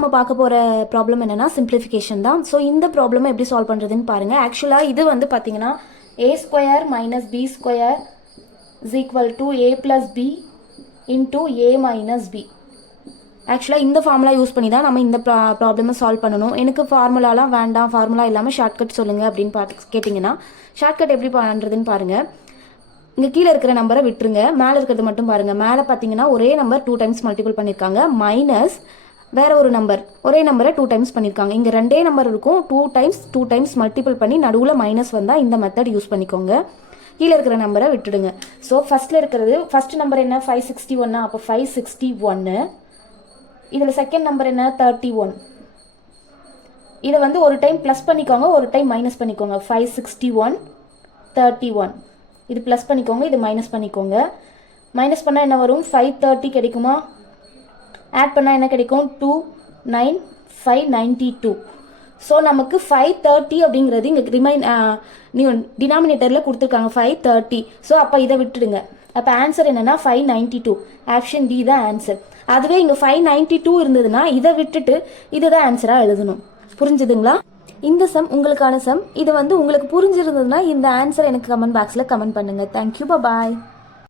நம்ம பார்க்க போகிற ப்ராப்ளம் என்னென்னா சிம்பிளிஃபிகேஷன் தான். ஸோ இந்த ப்ராப்ளமை எப்படி சால்வ் பண்ணுறதுன்னு பாருங்கள். ஆக்சுவலாக இது வந்து பார்த்தீங்கன்னா a square minus b square is equal to a plus b into a minus b. ஆக்சுவலாக இந்த ஃபார்முலா யூஸ் பண்ணி தான் நம்ம இந்த ப்ராப்ளமை சால்வ் பண்ணணும். எனக்கு ஃபார்முலாலாம் வேண்டாம், ஃபார்முலா இல்லாமல் ஷார்ட்கட் சொல்லுங்கள் அப்படின்னு கேட்டிங்கன்னா ஷார்ட்கட் எப்படி பண்ணுறதுன்னு பாருங்கள். இங்கே கீழே இருக்கிற நம்பரை விட்டுருங்க, மேலே இருக்கிறது மட்டும் பாருங்கள். மேலே பார்த்தீங்கன்னா ஒரே நம்பர் 2 டைம்ஸ் மல்டிபிள் பண்ணியிருக்காங்க, மைனஸ் வேற ஒரு நம்பர் ஒரே நம்பரை 2 டைம்ஸ் பண்ணியிருக்காங்க. இங்கே 2 நம்பர் இருக்கும், 2 டைம்ஸ் மல்டிபிள் பண்ணி நடுவில் மைனஸ் வந்தால் இந்த மெத்தட் யூஸ் பண்ணிக்கோங்க. கீழே இருக்கிற நம்பரை விட்டுடுங்க. ஸோ ஃபர்ஸ்ட்டில் இருக்கிறது ஃபர்ஸ்ட் நம்பர் என்ன 561, அப்போ 561. இதில் செகண்ட் நம்பர் என்ன 31. இதை வந்து ஒரு டைம் ப்ளஸ் பண்ணிக்கோங்க, ஒரு டைம் மைனஸ் பண்ணிக்கோங்க. 561 31. இது ப்ளஸ் பண்ணிக்கோங்க, இது மைனஸ் பண்ணிக்கோங்க. மைனஸ் பண்ணால் என்ன வரும் 530 கிடைக்குமா? ஆட் பண்ணால் என்ன கிடைக்கும் 2 9 592. ஸோ நமக்கு 530 அப்படிங்கிறது இங்கே டினாமினேட்டரில் கொடுத்துருக்காங்க 530. ஸோ அப்போ இதை விட்டுடுங்க. அப்போ ஆன்சர் என்னென்னா 592. ஆப்ஷன் டி தான் ஆன்சர். அதுவே இங்கே 592 இருந்ததுன்னா இதை விட்டுட்டு இதுதான் ஆன்சராக எழுதணும். புரிஞ்சுதுங்களா? இந்த சம் உங்களுக்கான சம். இது வந்து உங்களுக்கு புரிஞ்சிருந்ததுன்னா இந்த ஆன்சர் எனக்கு கமெண்ட் பாக்ஸில் கமெண்ட் பண்ணுங்கள். தேங்க்யூ, பாய்.